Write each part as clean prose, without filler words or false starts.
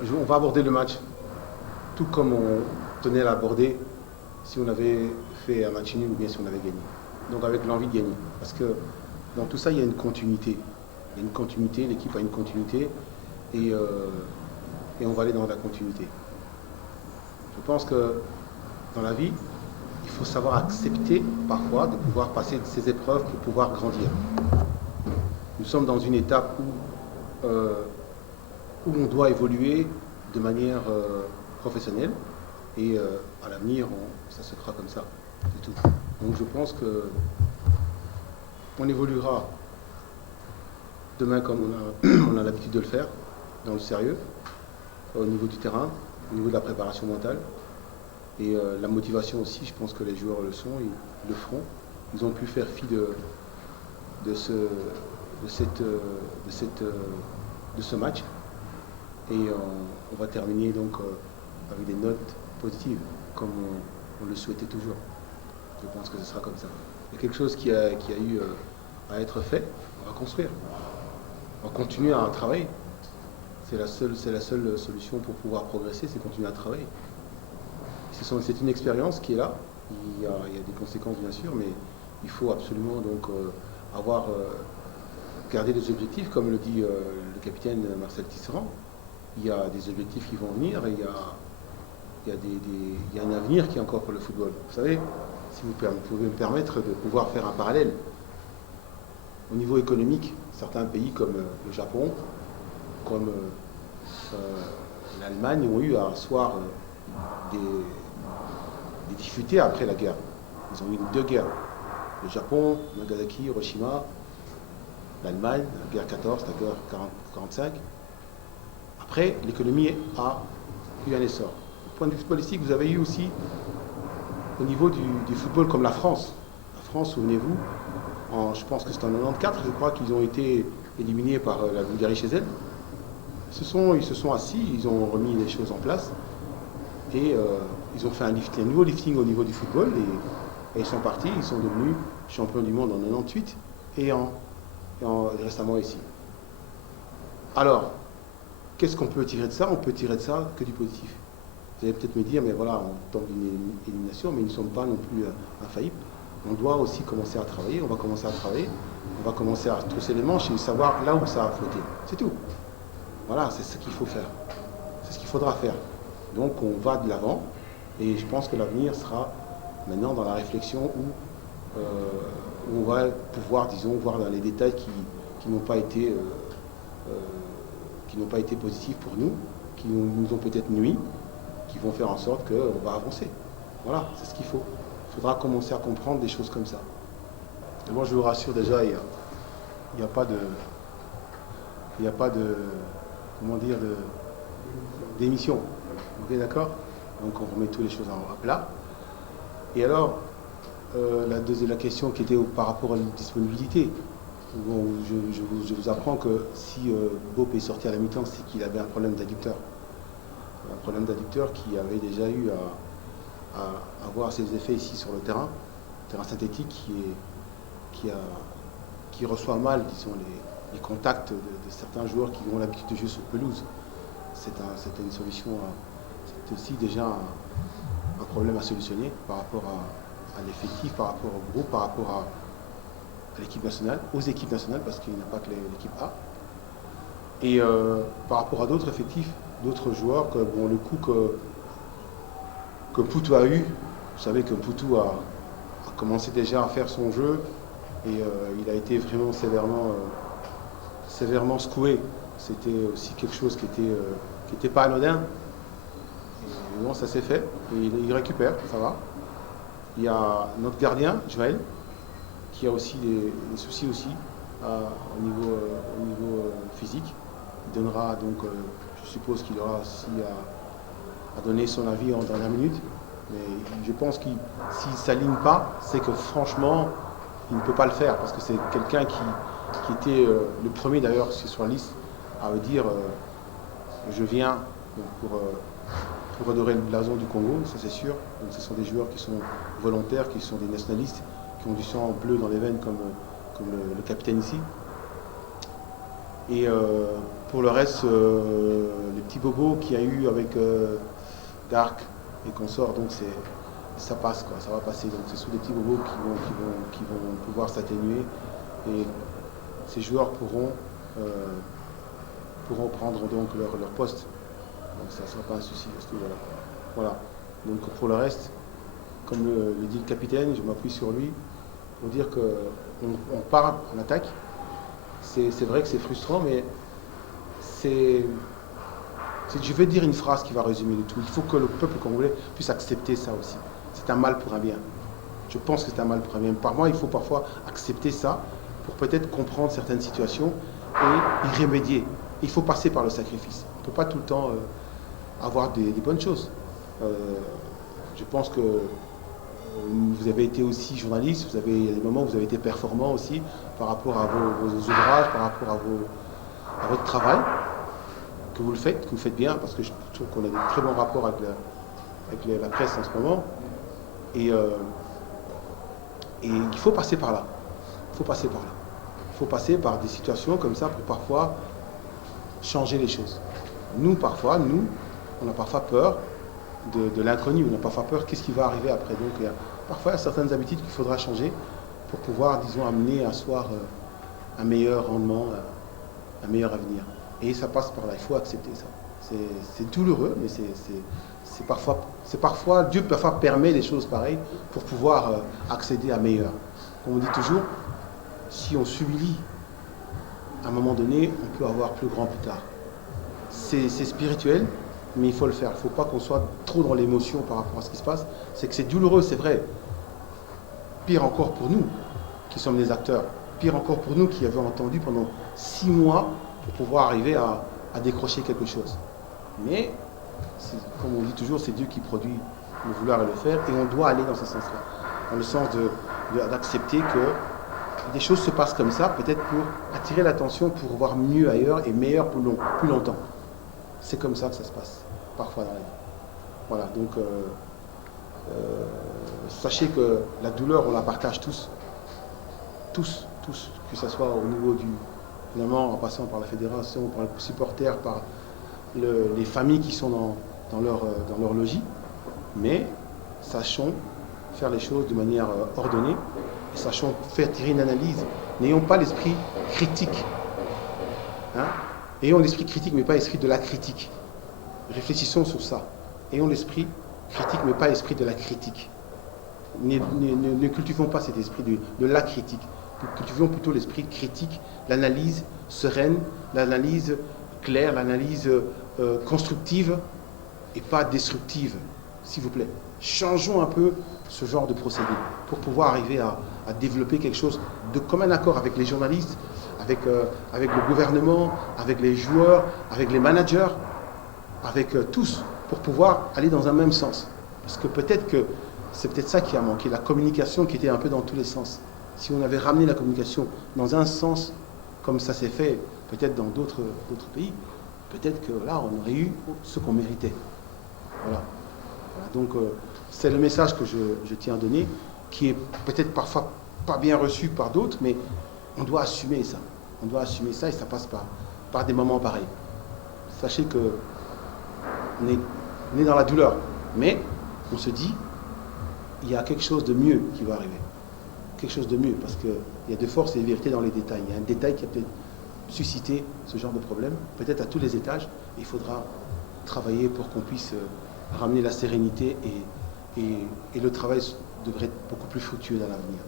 On va aborder le match tout comme on tenait à l'aborder si on avait fait un match nul ou bien si on avait gagné. Donc avec l'envie de gagner. Parce que dans tout ça, il y a une continuité. Il y a une continuité, l'équipe a une continuité et, euh, et on va aller dans la continuité. Je pense que dans la vie, il faut savoir accepter parfois de pouvoir passer ces épreuves pour pouvoir grandir. Nous sommes dans une étape où on doit évoluer de manière professionnelle et à l'avenir, ça se fera comme ça, c'est tout. Donc je pense que on évoluera demain comme on a l'habitude de le faire, dans le sérieux, au niveau du terrain, au niveau de la préparation mentale. Et la motivation aussi, je pense que les joueurs le sont, ils le feront. Ils ont pu faire fi de ce match. Et on va terminer donc avec des notes positives, comme on le souhaitait toujours. Je pense que ce sera comme ça. Il y a quelque chose qui a eu à être fait, on va construire. On va continuer à travailler. C'est la seule solution pour pouvoir progresser, c'est continuer à travailler. C'est une expérience qui est là. Il y a des conséquences bien sûr, mais il faut absolument donc garder des objectifs, comme le dit le capitaine Marcel Tisserand. Il y a des objectifs qui vont venir et il y a un avenir qui est encore pour le football. Vous savez, si vous pouvez me permettre de pouvoir faire un parallèle, au niveau économique, certains pays comme le Japon, comme l'Allemagne ont eu à asseoir des difficultés après la guerre. Ils ont eu deux guerres. Le Japon, Nagasaki, Hiroshima, l'Allemagne, la guerre 14, la guerre 45. Après, l'économie a eu un essor. Du point de vue footballistique, vous avez eu aussi, au niveau du football comme la France. La France, souvenez-vous, je pense que c'est en 94, je crois qu'ils ont été éliminés par la Bulgarie chez elle. Ils se sont assis, ils ont remis les choses en place et ils ont fait un nouveau lifting au niveau du football et ils sont partis, ils sont devenus champions du monde en 98 et récemment ici. Alors, qu'est-ce qu'on peut tirer de ça? On peut tirer de ça que du positif. Vous allez peut-être me dire, mais voilà, on tombe d'une élimination, mais nous ne sommes pas non plus infaillibles. On doit aussi commencer à travailler, on va commencer à travailler, on va commencer à trousser les manches et savoir là où ça a flotté. C'est tout. Voilà, c'est ce qu'il faut faire. C'est ce qu'il faudra faire. Donc on va de l'avant et je pense que l'avenir sera maintenant dans la réflexion où on va pouvoir, disons, voir dans les détails qui n'ont pas été positifs pour nous, qui nous ont peut-être nui, qui vont faire en sorte qu'on va avancer. Voilà, c'est ce qu'il faut. Il faudra commencer à comprendre des choses comme ça. Et moi je vous rassure déjà, il n'y a pas de comment dire, d'émission. Ok, d'accord? Donc on remet toutes les choses à plat. Et alors, la question qui était par rapport à la disponibilité. Bon, je vous apprends que si Bob est sorti à la mi-temps, c'est qu'il avait un problème d'adducteur. Un problème d'adducteur qui avait déjà eu à avoir ses effets ici sur le terrain synthétique qui reçoit mal, disons, les contacts de certains joueurs qui ont l'habitude de jouer sur pelouse. C'était une solution, c'est aussi déjà un problème à solutionner par rapport à l'effectif, par rapport au groupe, par rapport à l'équipe nationale, aux équipes nationales, parce qu'il n'y a pas que l'équipe A. Et par rapport à d'autres effectifs, d'autres joueurs, que bon, le coup que Poutou a eu, vous savez que Poutou a commencé déjà à faire son jeu et il a été vraiment sévèrement secoué. C'était aussi quelque chose qui était pas anodin. Et bon, ça s'est fait. Et il récupère, ça va. Il y a notre gardien, Joël, qui a aussi des soucis aussi au niveau physique. Il donnera donc, je suppose qu'il aura aussi à donner son avis en dernière minute. Mais je pense que s'il ne s'aligne pas, c'est que franchement, il ne peut pas le faire. Parce que c'est quelqu'un qui était le premier d'ailleurs sur la liste à dire je viens pour redorer le blason du Congo, ça c'est sûr. Donc ce sont des joueurs qui sont volontaires, qui sont des nationalistes, qui ont du sang bleu dans les veines comme le capitaine ici. Et pour le reste, les petits bobos qu'il y a eu avec Dark et consorts, donc ça passe, quoi, ça va passer. Donc ce sont des petits bobos qui vont pouvoir s'atténuer et ces joueurs pourront prendre donc leur poste. Donc ça ne sera pas un souci à ce niveau-là. Voilà. Donc pour le reste, comme le dit le capitaine, je m'appuie sur lui pour dire qu'on part en attaque. C'est vrai que c'est frustrant, mais je vais dire une phrase qui va résumer le tout. Il faut que le peuple congolais puisse accepter ça aussi. C'est un mal pour un bien. Je pense que c'est un mal pour un bien. Par moi, il faut parfois accepter ça pour peut-être comprendre certaines situations et y remédier. Il faut passer par le sacrifice. On ne peut pas tout le temps avoir des bonnes choses. Je pense que vous avez été aussi journaliste, il y a des moments où vous avez été performant aussi par rapport à vos ouvrages, par rapport à votre travail, que vous faites bien, parce que je trouve qu'on a des très bons rapports avec la presse en ce moment. Et il faut passer par là. Il faut passer par là. Il faut passer par des situations comme ça pour parfois changer les choses. Nous, on a parfois peur de l'inconnu, on a parfois peur qu'est-ce qui va arriver après. Donc, parfois, il y a certaines habitudes qu'il faudra changer pour pouvoir, disons, amener à soi un meilleur rendement, un meilleur avenir. Et ça passe par là, il faut accepter ça. C'est douloureux, mais c'est parfois, Dieu parfois permet des choses pareilles pour pouvoir accéder à meilleur. Comme on dit toujours, si on s'humilie, à un moment donné, on peut avoir plus grand plus tard. C'est spirituel, mais il faut le faire. Il ne faut pas qu'on soit trop dans l'émotion par rapport à ce qui se passe. C'est que c'est douloureux, c'est vrai. Pire encore pour nous, qui sommes des acteurs. Pire encore pour nous, qui avons entendu pendant 6 mois pour pouvoir arriver à décrocher quelque chose. Mais, comme on dit toujours, c'est Dieu qui produit le vouloir et le faire, et on doit aller dans ce sens-là. Dans le sens d'accepter que des choses se passent comme ça, peut-être pour attirer l'attention, pour voir mieux ailleurs et meilleur plus longtemps. C'est comme ça que ça se passe, parfois dans la vie. Voilà, donc sachez que la douleur, on la partage tous, que ce soit au niveau finalement, en passant par la fédération, par les supporters, par les familles qui sont dans leur logis, mais sachons faire les choses de manière ordonnée, et sachons faire tirer une analyse. N'ayons pas l'esprit critique. Hein? Ayons l'esprit critique, mais pas l'esprit de la critique. Réfléchissons sur ça. Ayons l'esprit critique, mais pas l'esprit de la critique. Ne cultivons pas cet esprit de la critique. Cultivons plutôt l'esprit critique, l'analyse sereine, l'analyse claire, l'analyse constructive et pas destructive, s'il vous plaît. Changeons un peu ce genre de procédé pour pouvoir arriver à développer quelque chose de commun accord avec les journalistes, avec le gouvernement, avec les joueurs, avec les managers, avec tous, pour pouvoir aller dans un même sens. Parce que c'est peut-être ça qui a manqué, la communication qui était un peu dans tous les sens. Si on avait ramené la communication dans un sens, comme ça s'est fait peut-être dans d'autres pays, peut-être que là, on aurait eu ce qu'on méritait. Voilà. Donc, c'est le message que je tiens à donner, qui est peut-être parfois pas bien reçu par d'autres, mais on doit assumer ça. On doit assumer ça et ça passe par des moments pareils. Sachez que on est dans la douleur, mais on se dit, il y a quelque chose de mieux qui va arriver. Quelque chose de mieux, parce qu'il y a de force et de vérité dans les détails. Il y a un détail qui a peut-être suscité ce genre de problème, peut-être à tous les étages, et il faudra travailler pour qu'on puisse ramener la sérénité et le travail devrait être beaucoup plus fructueux dans l'avenir.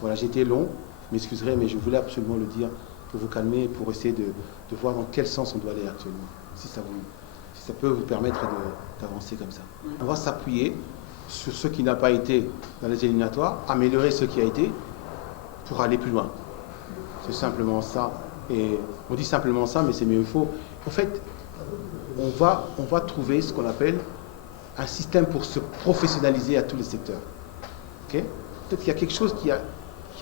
Voilà, j'ai été long, je m'excuserai, mais je voulais absolument le dire pour vous calmer, pour essayer de voir dans quel sens on doit aller actuellement, si ça peut vous permettre d'avancer comme ça. On va s'appuyer sur ce qui n'a pas été dans les éliminatoires, améliorer ce qui a été pour aller plus loin. C'est simplement ça. Et on dit simplement ça, mais c'est mieux il faut. En fait, on va trouver ce qu'on appelle un système pour se professionnaliser à tous les secteurs. Okay? Peut-être qu'il y a quelque chose qui a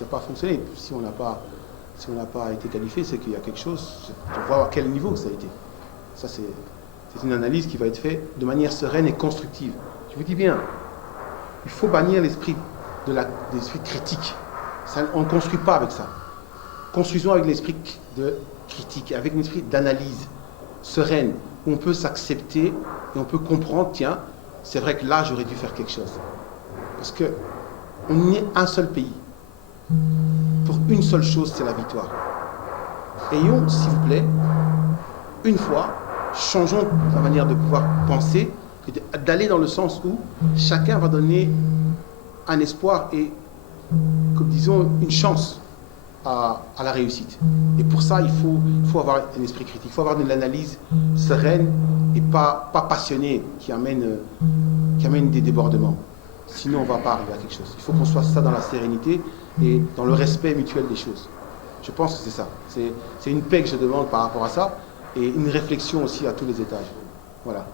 pas fonctionné. Si on n'a pas été qualifié, c'est qu'il y a quelque chose. On va voir à quel niveau ça a été. Ça, c'est une analyse qui va être faite de manière sereine et constructive. Je vous dis bien, il faut bannir l'esprit critique. Ça, on ne construit pas avec ça. Construisons avec l'esprit de critique, avec un esprit d'analyse sereine, où on peut s'accepter et on peut comprendre, tiens, c'est vrai que là, j'aurais dû faire quelque chose. Parce qu'on est un seul pays. Pour une seule chose, c'est la victoire. Ayons, s'il vous plaît, une foi, changeons la manière de pouvoir penser, et d'aller dans le sens où chacun va donner un espoir et, comme disons, une chance à la réussite. Et pour ça, il faut avoir un esprit critique, il faut avoir de l'analyse sereine et pas passionnée qui amène des débordements. Sinon, on ne va pas arriver à quelque chose. Il faut qu'on soit ça dans la sérénité et dans le respect mutuel des choses. Je pense que c'est ça. C'est une paix que je demande par rapport à ça et une réflexion aussi à tous les étages. Voilà.